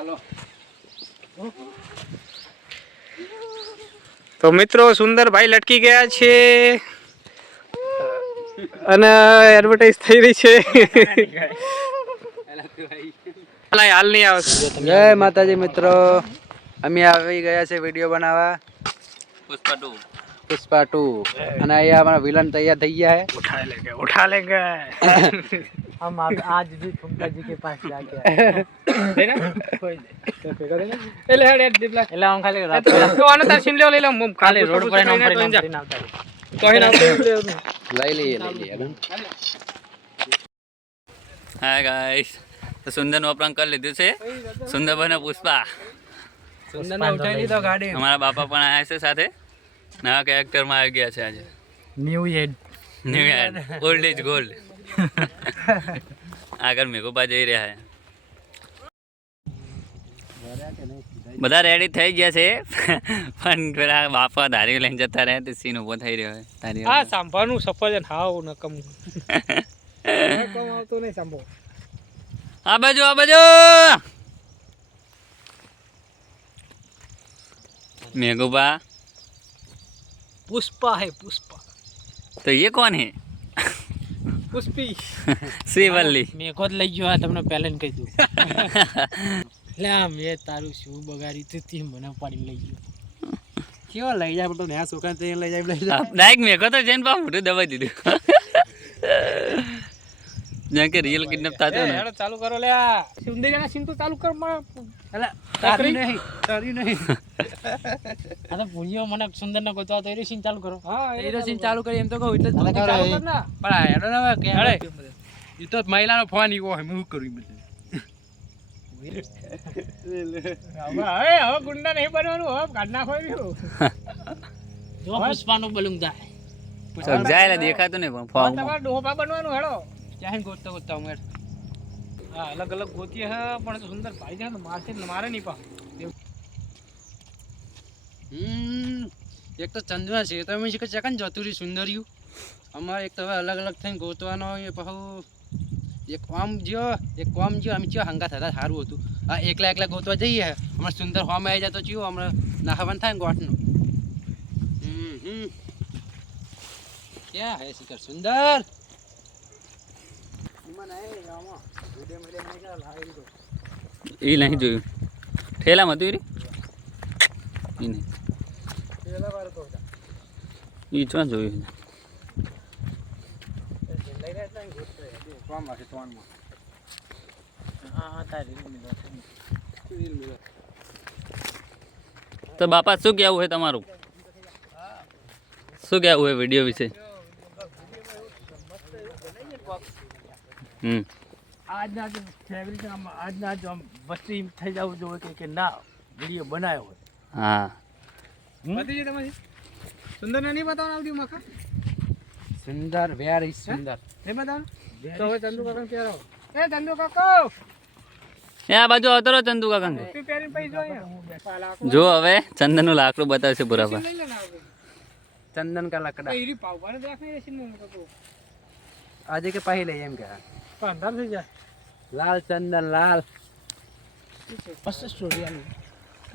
ચાલો. તો મિત્રો સુંદરભાઈ લટકી ગયા છે અને એડવર્ટાઇઝ થઈ રહી છે. હાલ નહીં આવે. જય માતાજી મિત્રો, અમે આવી ગયા છે વિડીયો બનાવવા પુષ્પા 2 અને અહીંયા અમારા વિલન તૈયાર થઈ ગયા है. उठा लेंगे हम आज भी फुमका जी के पास जाके आए એટલે હેડ હેડ દીપલા એટલે હું ખાલી રાત તો આનો તાર સીન લઈ લે હું ખાલી રોડ પર નામ ફરીને આવતા તો હે ના લઈ લઈએ. હાય ગાઈસ, તો સુંદર નું અપરાંગ કરી લીધું છે. સુંદરભાઈ ને પુષ્પા સુંદરને ઉઠાઈ લીધો ગાડી. અમારા બાપા પણ આવ્યા છે સાથે. નવા કેરેક્ટર માં આવી ગયા છે આજે. New year new year old is gold. આગળ મેઘોબા જઈ રહ્યા છે. બધા રેડી થઈ ગયા છે પણ પેલા બાપા ધારી લઈને જતા રહ્યા તે સીન ઉભો થઈ રહ્યો છે. આ સાંભાળનું સફરજન હાવ નકમ નકમ આવતો નહીં સાંભો. આ બાજુ मेघोबा पुष्पा है पुष्पा तो ये कौन है? पुष्पी श्रीवल्ली. મેઘો જ લઈ ગયો આ તમને પહેલા કહી દઉં. એટલે આ મેં તારું શું બગાડી તું તે મને પાડી લઈ ગયો. કેવો લઈ જાય તો નયા છોકરા તે લઈ જાય. ડાયરેક્ટ મેઘો તો જઈને પા મોઢું દબાઈ દીધું. જેમ કે રિયલ કિડનેપ થતો ને. હેડો ચાલુ કરો લે આ સુંદરીના સીન તો ચાલુ કર માં. અલા તારી નહીં. આ તો ભૂલ્યો મને સુંદર ને ગોતવા તો એ સીન ચાલુ કરો. હા એનો સીન ચાલુ કરી એમ તો કહું એટલે ચાલુ કર ના. પણ આ હેડો ના કે ઈ તો મહિલાનો ફોન ઈવો હે હું કરું બધું. હવે ગુંડા નહીં બનવાનું હવે કાઢ નાખો રહ્યું. જો પુષ્પાનું બલૂન જાય. સમજાયેલા દેખાતું નહીં પણ ફોર્મ તમારે ડોહા બનવાનું હેડો. ક્યાં ગોતતા હું હેડ. હા અલગ અલગ ગોતીએ હે પણ સુંદર ભાઈ જાય તો મારશે ને મારે નહીં પા. એક તો ચંદુના છે તો મેં ચકન જતું રહ્યું સુંદર્યું. અમારે એક તો હવે અલગ અલગ થઈને ગોતવાનો એ પાછું એક આમ અમે ચો હંગા થતા સારું હતું. આ એકલા ગોતવા જઈએ અમારે સુંદર હોમ આવી જાય તો ચિયો હમણાં નાખવાનું થાય ને ગોઠનું. ક્યાં હે શિખર સુંદર? એ નહીં જોયું. ઠેલામાં હતું એ નહીં. એ ચો જોયું. તો બાપા શું કહેવું છે તમારું? શું કહેવું છે વિડીયો વિશે? આજના જ ફેવરિટ આજના જ વસ્તી થઈ જવું જોઈએ કે ના વિડીયો બનાવ્યો હોય. હા બધી છે તમારી સુંદર ને નહીં બતાવવાનું આવતી મખા સુંદર વેર ઇઝ સુંદર. નહીં બતાવવાનું તો હવે ચંદુ કાકા પહેરો. એ ચંદુ કાકા એ આ બાજુ આવતો રહો ચંદુ કાકા. તું પહેરીને પૈ જો અહીંયા. જો હવે ચંદન નું લાકડું બતાવશે બરાબર. લઈ લે ના હવે ચંદન કા લકડા પૈરી પાવ પાને દેખ નહીં રેસી ને કાકો આજે કે પાહી લઈ એમ કે અંધાર થઈ જાય. લાલ ચંદન લાલ. બસ સ્ટોરી આની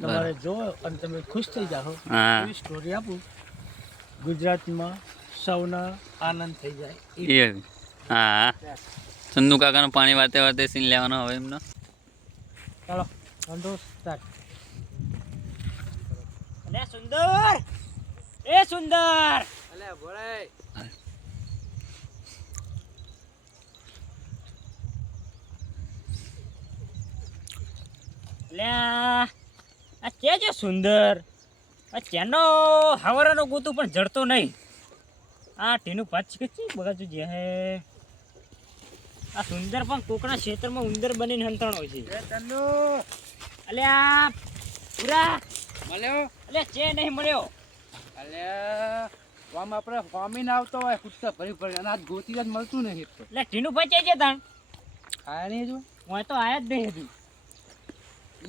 તમારે જો અને તમે ખુશ થઈ જાઓ હા એવી સ્ટોરી આપું ગુજરાતમાં સૌના આનંદ થઈ જાય. એ હા ચંદુ કાકાનું પાણી વાતે વાતે સીન લેવાનો હવે એમનો. ચાલો ધંધો સ્ટાર્ટ. અલે સુંદર એ સુંદર અલે બોલે લે આ કે છે સુંદર આ ચેનો હવારાનો ગોતું પણ જડતો નહીં. આ ટીનું પાછ કે બગાજુ જે હે આ સુંદર પણ કોકના ક્ષેત્રમાં ઉંદર બનીને હંતાણો હોય છે. ચંદુ અલે આ પૂરા મળ્યો. અલે ચે નહીં મળ્યો. અલે આમ આપણે ફોમીને આવતો હોય કુત્તા ભરી અને આ ગોતી જ મળતું નહીં. એટલે ટીનું પચે છે તાણ ખાયા નહીં જો હું તો આયા જ નહીં હજુ.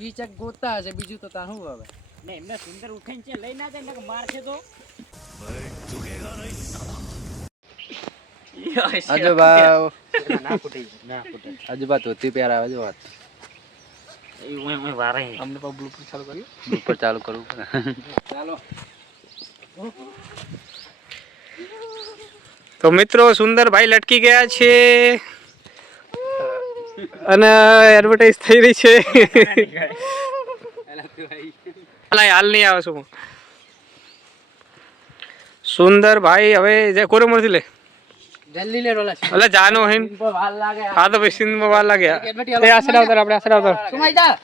ઈ ચક ગોતા હશે બીજું તો તાર શું હવે. ને એમને સુંદર ઉઠીને છે લઈ ના જાય ને માર છે તો આજોબા ના ફૂટે આજોબા ધોતી પહેરાવે જો વાત હું વારે અમને પણ બ્લૂટૂથ ચાલુ કર્યું. ઉપર ચાલુ કરવું પડે. ચાલો. તો મિત્રો સુંદરભાઈ લટકી ગયા છે અને એડવર્ટાઇઝ થઈ રહી છે. હાલ નહીં આવે છું સુંદરભાઈ હવે જે કોરે મળતી લે જલ્દી લે રોલા. એટલે જાનો હે વાર લાગે. હા તો પછી સિંધમાં વાર લાગ્યા એ આશરે આવતા આપણે આશરે આવતા સુમાઈ જા.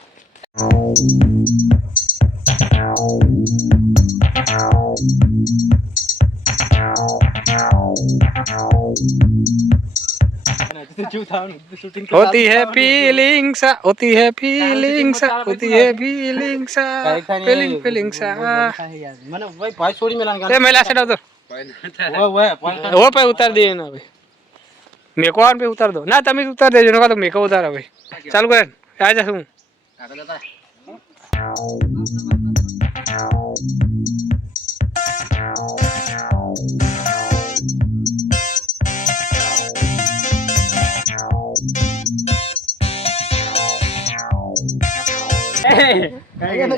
होती है फीलिंग्स होती है फीलिंग्स होती है फीलिंग्स फीलिंग फीलिंग्स મને ભાઈ ભાઈ છોડી મેલા એ મેલા આશરે આવતો वो पे उतार दिए ना भाई मेको ऑन पे उतार दो ना तभी उतार देजो ना तो मेको उतार भाई चालू कर आ जा हूं હેલો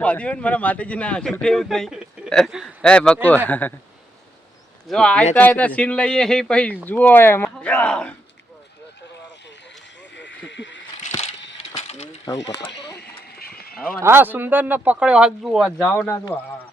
ભાઈ મારા માતાજી ના છૂટે એવું નહીં. એ બકુ जो आयता आयता सीन लઈએ હે પછી જુઓ એમ હા સુંદર ને પકડ્યો હાથ જુઓ જાઓ ના જુઓ હા